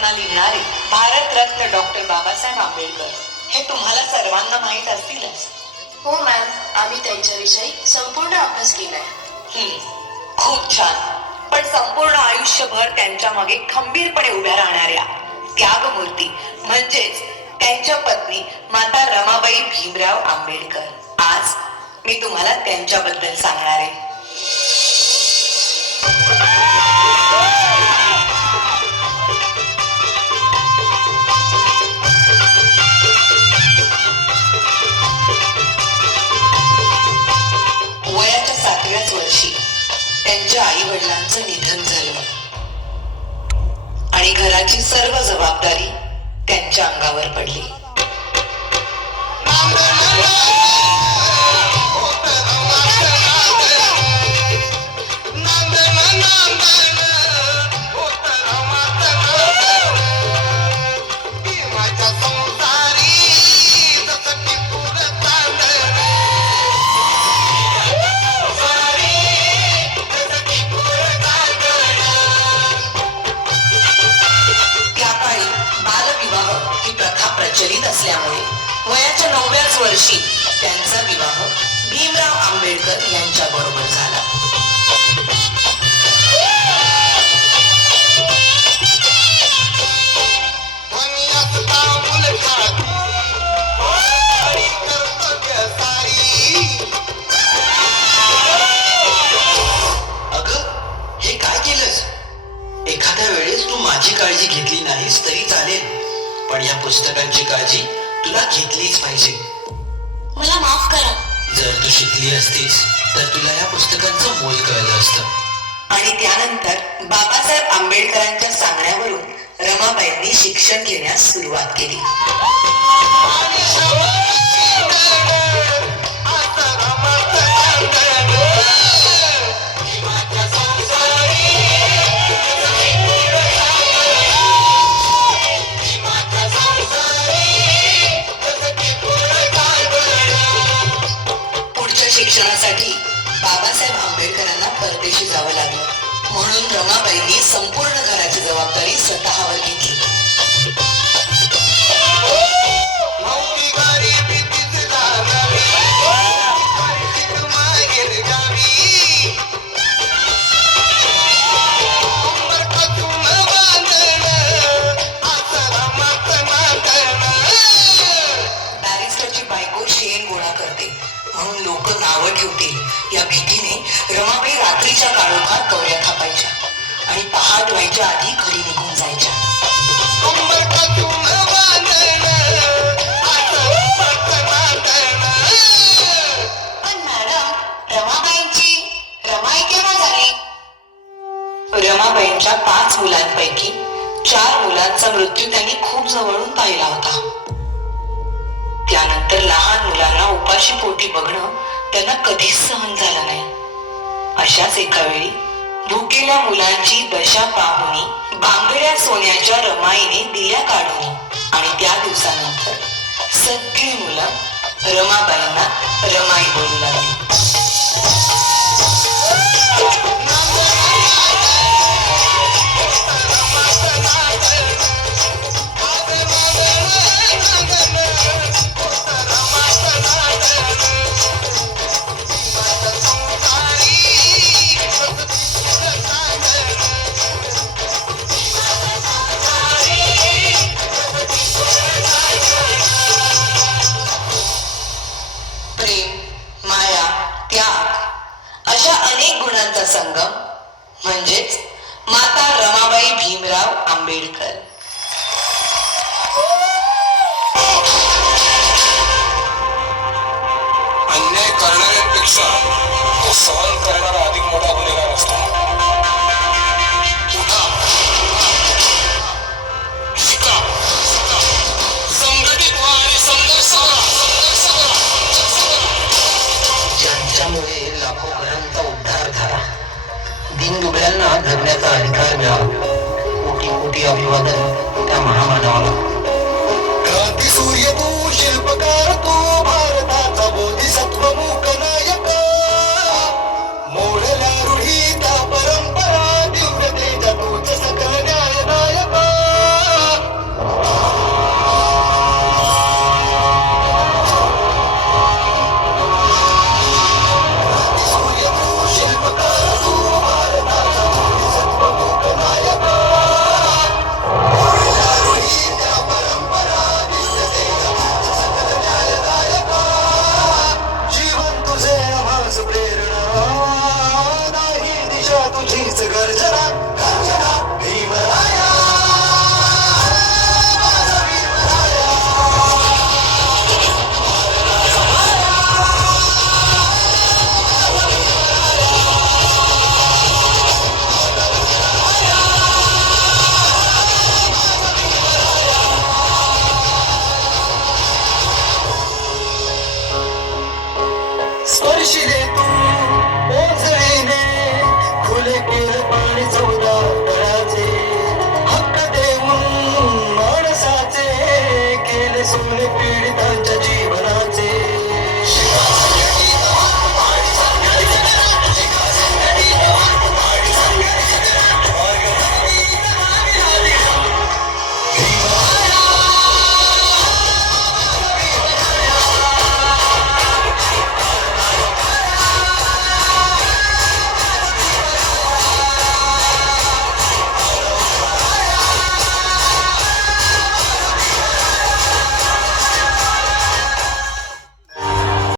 घटना लिहिणारे भारतरत्न डॉक्टर बाबासाहेब आंबेडकर हे तुम्हाला सर्वांना माहीत असतीलच. हो मॅम, आम्ही त्यांच्याविषयी संपूर्ण अभ्यास केलाय. खूप छान. पण संपूर्ण आयुष्यभर त्यांच्या मागे खंबीरपणे उभ्या राहणाऱ्या त्यागमूर्ती म्हणजेच त्यांच्या पत्नी माता रमाबाई भीमराव आंबेडकर, आज मी तुम्हाला त्यांच्याबद्दल सांगणार आहे. वयाच्या 7व्याच वर्षी त्यांच्या आई वडिलांचं निधन झालं आणि घराची सर्व जबाबदारी त्यांच्या अंगावर पडली. प्रचलित असल्यामुळे वयाच्या 9व्याच वर्षी त्यांचा विवाह भीमराव आंबेडकर यांच्या बरोबर झाला. अगं, हे काय केलंस? एखाद्या वेळेस तू माझी काळजी घेतली नाहीस तरी चालेल, पण या पुस्तकांची काळजी तुला घेतलीच पाहिजे. मला माफ करा. जर तू शिकली असतीस तर तुला या पुस्तकांचं मोल कळलं असतं. आणि त्यानंतर बाबासाहेब आंबेडकरांच्या सांगण्यावरून रमाबाईंनी शिक्षण घेण्यास सुरुवात केली. शिक्षणासाठी बाबासाहेब आंबेडकरांना परदेशी जावं लागलं, म्हणून रमाबाईंनी संपूर्ण घराची जबाबदारी स्वतःवर घेतली. बॅरिस्टरची बायको शेण गोळा करते म्हणून लोक नावं ठेवतील या भीतीने रमाबाई रात्रीच्या काळोखात कवड्या थापायच्या आणि पहाट व्हायच्या आधी घरी निघून जायच्या. पण मॅडम, रमाई केव्हा झाली? रमाबाईंच्या 5 मुलांपैकी 4 मुलांचा मृत्यू त्यांनी खूप जवळून पाहिला होता. त्यानंतर लहान मुलांना उपाशी पोटी बघणं त्यांना कधीच सहन झालं नाही. अशाच एका वेळी भुकेल्या मुलांची दशा पाहुनी बांगड्या सोन्याच्या रमाईने दिल्या काढून आणि त्या दिवसानंतर सगळी मुलं रमाबाईंना रमाई बोलू लागली. संगम म्हणजेच माता रमाबाई भीमराव आंबेडकर. अन्याय करणाऱ्यांपेक्षा तो सहन करणारा अधिक मोठा गुन्हेगार असतो. उठा, शिका, संघटित व्हा आणि संघर्ष करा. ज्यांच्यामुळे लाखो घरांचा उद्धार झाला, दीनदुबळ्यांना जगण्याचा अधिकार मिळाला. कोटी कोटी अभिवादन त्या महामानवाला. क्रांती सूर्य तू, शिल्पकार तू, भारताचा बोधिसत्व मूक नायक. मोडल्या रूढी त्या परंपरा, तीव्रतेच्या तूच सकल न्यायदायक. ले तू